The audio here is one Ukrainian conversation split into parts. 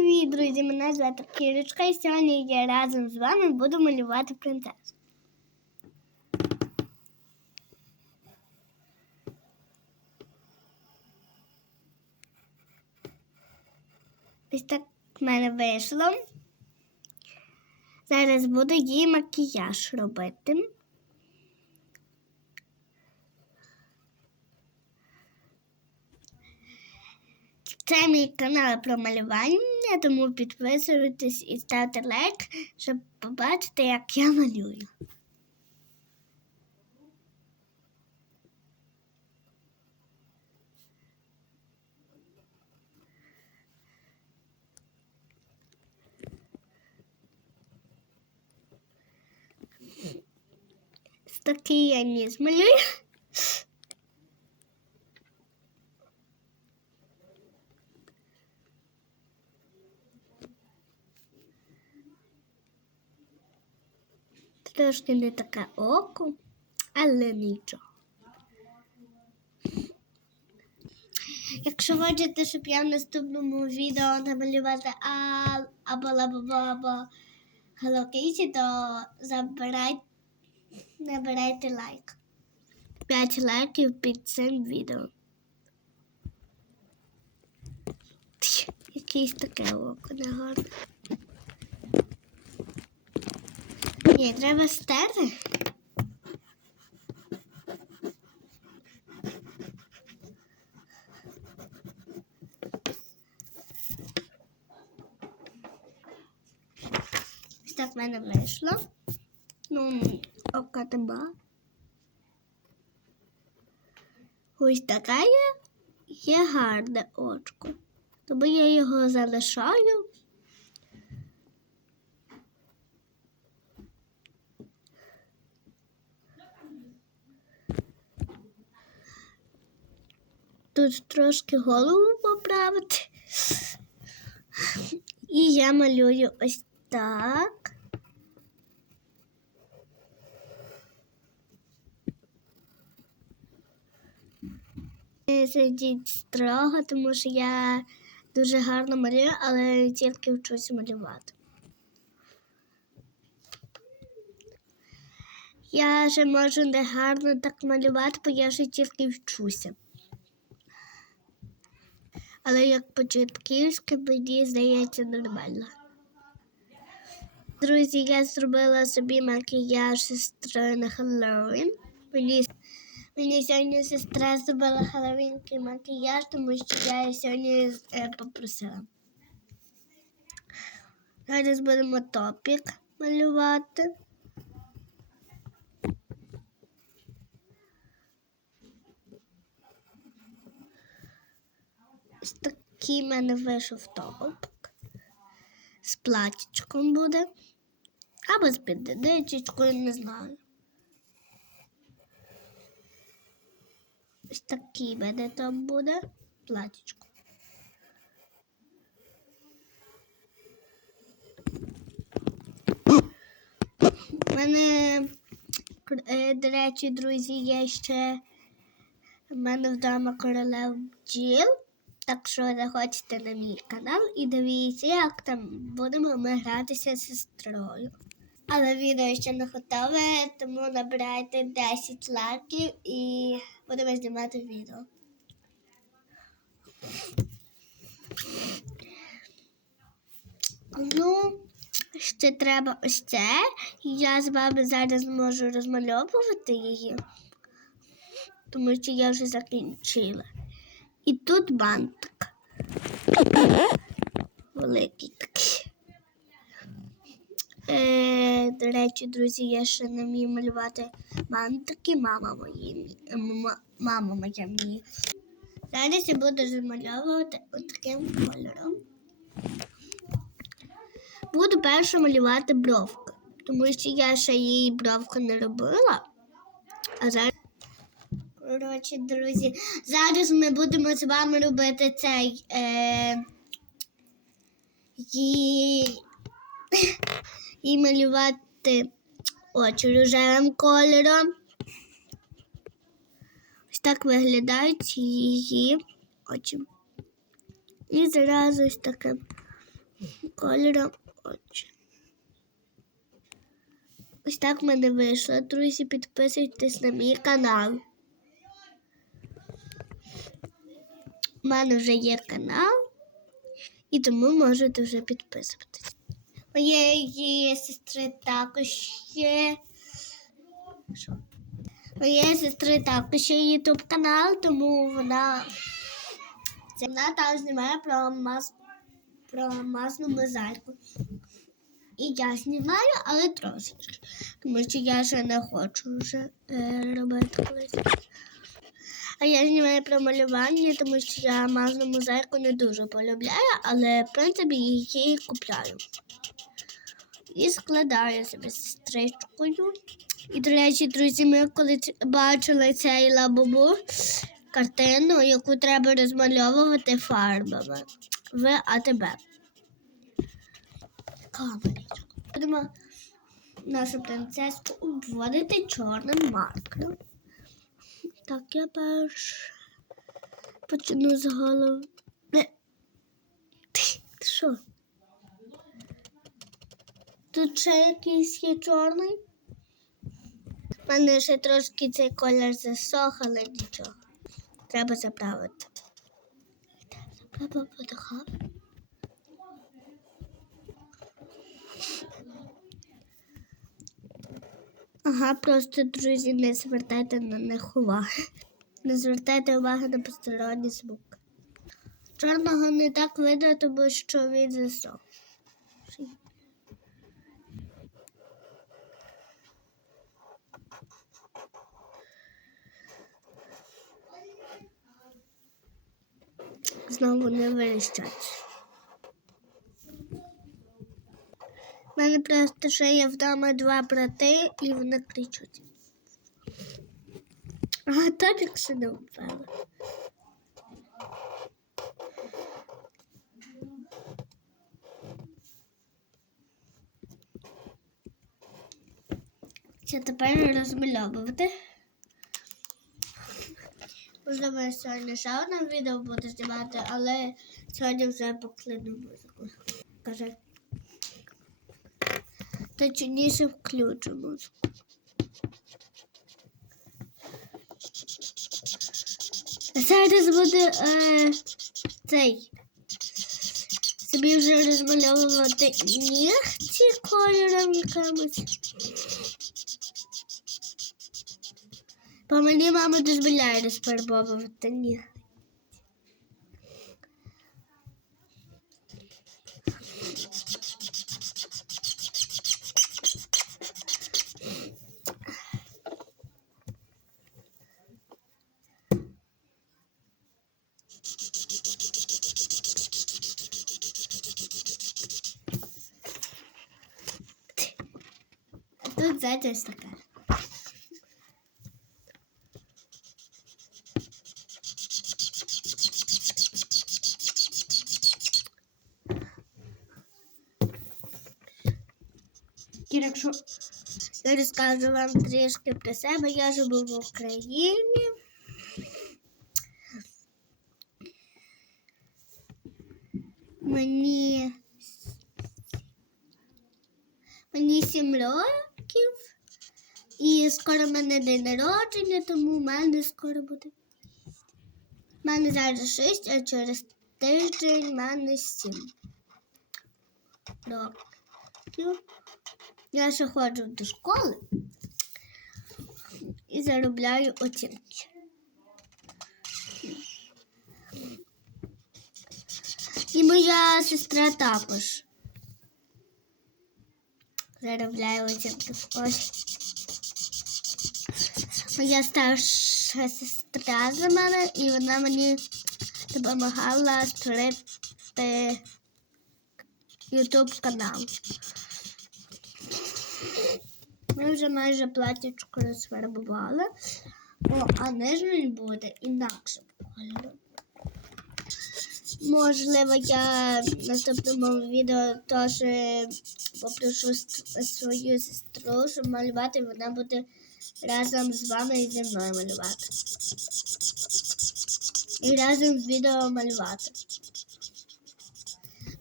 Привіт, друзі! Мене звати Кірочка і сьогодні я разом з вами буду малювати принцесу. Ось так в мене вийшло. Зараз буду їй макіяж робити. Це мій канал про малювання, тому підписуйтесь і ставте лайк, щоб побачити, як я малюю. Такий я ніс малюю. Трошки не таке око, але нічого. Якщо хочете, щоб я в наступному відео намалювати а, або лабабо, або Kitty, то забирайте, набирайте лайк. 5 лайків під цим відео. Якесь таке око негарне. Ні, треба стерти. Ось так в мене вийшло. Ну, ока тебе. Ось така є гарне очко. Тому я його залишаю. Тут трошки голову поправити. І я малюю ось так. Сидіть строго, тому що я дуже гарно малюю, але тільки вчуся малювати. Я ще можу не гарно так малювати, бо я ще тільки вчуся. Але як початківська, мені здається нормально. Друзі, я зробила собі макіяж сестрою на Хеллоуін. Мені, мені сьогодні сестра зробила хеллоуінський макіяж, тому що я її сьогодні е, попросила. Зараз будемо топік малювати. Ось такий в мене вийшов топик. З платічком буде. Або з піддечечкою, не знаю. Ось такий мене там буде платічко. У мене, е, до речі, друзі, є ще в мене вдома королев бджіл. Так що заходьте на мій канал і дивіться, як там будемо ми гратися з сестрою. Але відео ще не готове, тому набирайте 10 лайків і будемо знімати відео. Ну, ще треба ось це. Я з вами зараз можу розмальовувати її, тому що я вже закінчила. І тут бантик. Великий такий. Е, до речі, друзі, я ще не вмію малювати бантики. Мама мої, мама моя вміє. Зараз я буду замальовувати таким кольором. Буду перше малювати бровки, тому що я ще її бровку не робила. А зараз Коротше, друзі, зараз ми будемо з вами робити цей е, і, і малювати очі рожевим кольором. Ось так виглядають її очі. І зразу ось таким кольором очі. Ось так в мене вийшло. Друзі, підписуйтесь на мій канал. У мене вже є канал, і тому можете вже підписуватись. Моєї сестри також є. Що? Моєї сестри також є ютуб канал, тому вона, вона там знімає про мас, про масну мозаїку. І я знімаю, але трошки. Тому що я ще не хочу вже е, робити колись. А я знімаю про малювання, тому що я масну мозаїку не дуже полюбляю, але в принципі її купляю. І складаю собі сестричкою. І, до речі, друзі, ми коли бачили цей лабубу картину, яку треба розмальовувати фарбами в АТБ. Будемо нашу принцеску обводити чорним маркером. Так, я перш почну з голови. Ти що? Тут ще якийсь є чорний. У мене ще трошки цей колір засох, але нічого. Треба заправити. Треба подихати. Ага, просто, друзі, не звертайте на них уваги. Не звертайте уваги на посторонні звуки. Чорного не так видно, тому що він засох. Знову не вирішать. У мене просто ще є вдома два брати, і вони кричуть. А Топік ще не впала. Це тепер розмальовувати. Можливо, я сьогодні ще одне відео буду знімати, але сьогодні вже поклину музику. Каже. Точніше включу музику. А Зараз буде е, цей. Собі вже розмальовувати нігті кольором якимось. Бо мені мама дозволяє розфарбовувати нігті. А тут ззаді ось така. Кір, якщо Я розкажу вам трішки про себе. Я живу в Україні. Мені мені сім років. І скоро в мене день народження, тому в мене скоро буде. У мене зараз шість, а через тиждень в мене сім років. Я ще ходжу до школи і заробляю оцінки. І моя сестра також заробляє оцінки. Ось. Моя старша сестра за мене, і вона мені допомагала створити YouTube канал. Ми вже майже платячку розфарбували, а нижній буде інакшим кольором. Можливо, я наступному відео теж попрошу свою сестру, щоб малювати, вона буде разом з вами і зі мною малювати. І разом з відео малювати.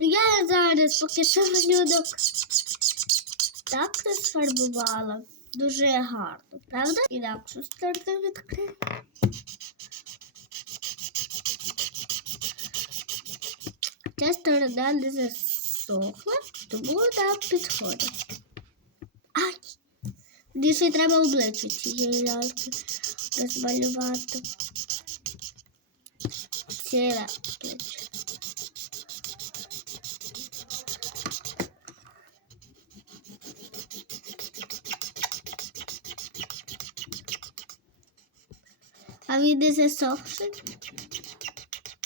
Ну, Я зараз поки що малюнок так розфарбувала. Дуже гарно, правда? Інакшу сторону відкрию. Ця сторона не засохла, тому вона підходить. Ай! Мені ще й треба обличчя цієї ляльки розмалювати. Ціле обличчя. А він не засохший?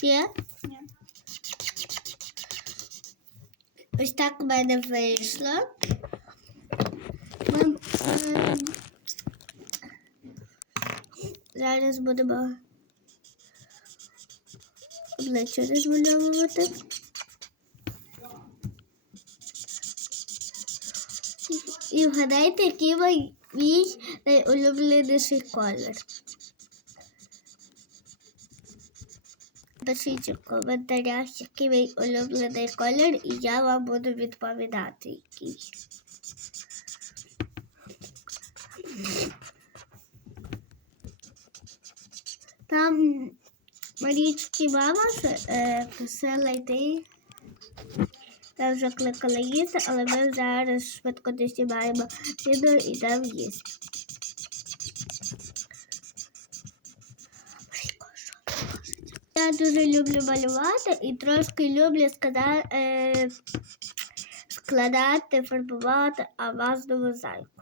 Є? Ні. Ось так у мене вийшло. Ми, ем, Зараз будемо обличчя розмальовувати. І вгадайте, який мій найулюбленіший колір. Пишіть у коментарях, який мій улюблений колір, і я вам буду відповідати, який. Там Марічки мама е, просила йти. Я вже кликала їсти, але ми зараз швидко доснімаємо відео і йдемо їсти. Я дуже люблю малювати і трошки люблю складати, е, складати, фарбувати алмазну мозаїку. До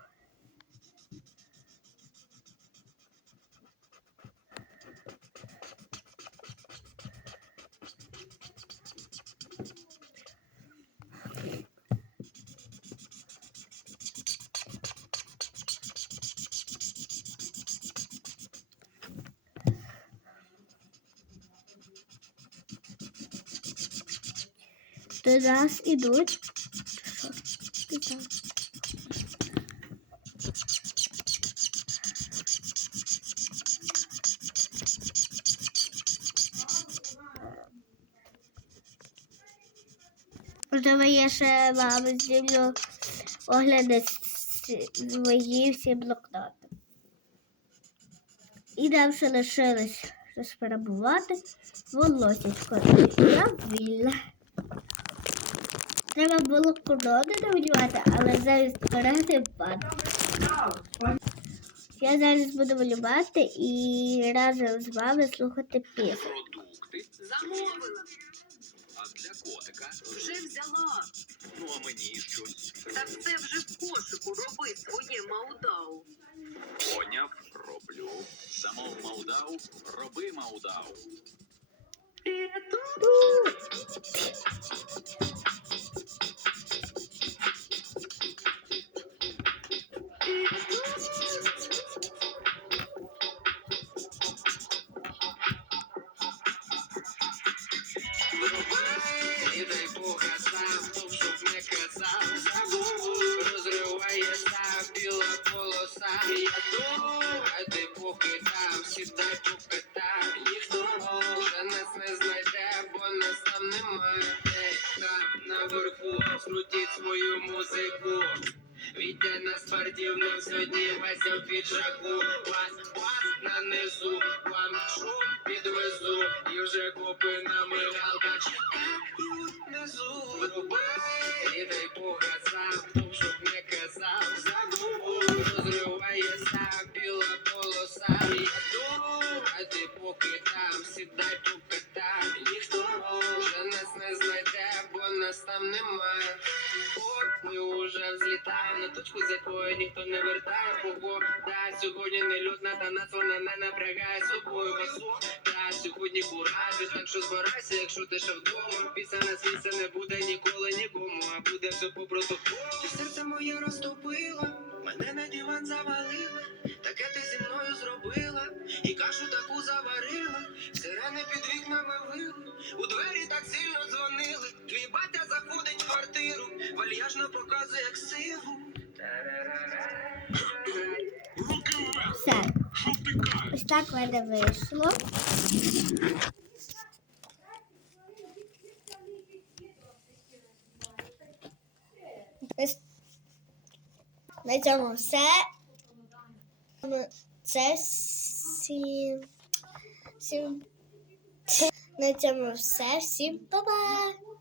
нас ідуть. Можливо, я ще мабуть знімлю огляди свої всі блокноти. І нам ще лишилось розфарбувати волосечко. Я вільна. Треба було корони намалювати, але зараз корони падає. Я зараз буду малювати і разом з вами слухати пісню. Продукти Замовила, а для котика. вже взяла. Ну а мені щось. Так це вже в кошику роби своє маудау. Поняв, роблю. Замов маудау, роби маудау. І на спортивну сьогодні Вася в піджаку. Вас, вас на низу, вам шум підвезу. І вже копи на мигалка чекаю внизу. Врубай, і дай Бога сам, уже взлітаємо на точку, з якої ніхто не вертає погода. Сьогодні не людна, та нас не напрягає собою басу. Та сьогодні куражі, так що збирайся, якщо ти ще вдома. Після нас місця не буде ніколи нікому, а буде все по протоколу. Ти серце моє розтопила, мене на диван завалила. Таке ти зі мною зробила, і кашу таку заварила. Сирени під вікнами вили, у двері так сильно дзвонили. Твій батя заходить в квартиру, так в мене вийшло. На цьому все. Це всім. всім. На цьому все. Всім па-па!